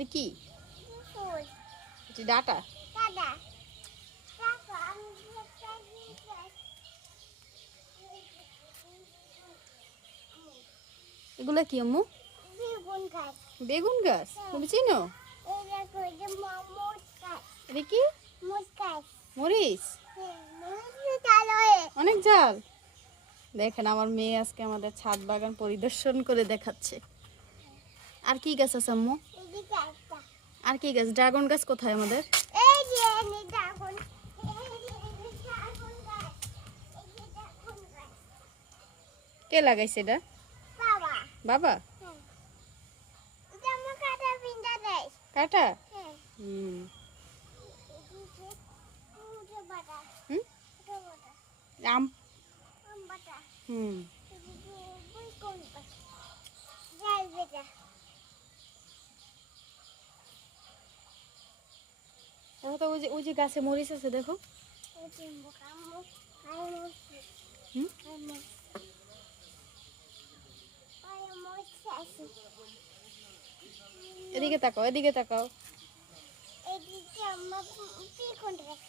এটা কি? ফুল। এটা ডাটা। দাদা। দেখো আমি একটা জিনিস এগুলা কি আম্মু? বেগুন গাছ। বেগুন গাছ তুমি চিনো? এই দেখো এই যে মোট গাছ। এটা কি? মোট গাছ। মরিচ। মরিচ ডালে। অনেক ঝাল। দেখেন আমার মেয়ে আজকে আমাদের ছাদ বাগান পরিদর্শন করে দেখাচ্ছে। আর কি গাছ আছে আম্মু? এদিকে একটা। আর কি গাছ? ড্রাগন গাছ কোথায় আমাদের? এই যে এই ড্রাগন। এই যে ড্রাগন গাছ। এই যে ড্রাগন গাছ। কে লাগাইছে এটা? বাবা। বাবা। হ্যাঁ। এটা আমার কাটা পিন্ডা দেয়। কাটা? হ্যাঁ। হুম। এদিকে উঠে বাটা। হুম? উঠে বাটা। আম। আম বাটা। হুম। এদিকে বেগুন গাছ। যাই বেটা। দেখো তো ওই যে গাছে মরিচ আছে দেখো। এই যে মুখামু খাইমুছি। হুম? খাইমুছি। খাইমুছি আছে। এদিকে তাকাও, এদিকে তাকাও। এদিকে আমার বেগুন গাছ।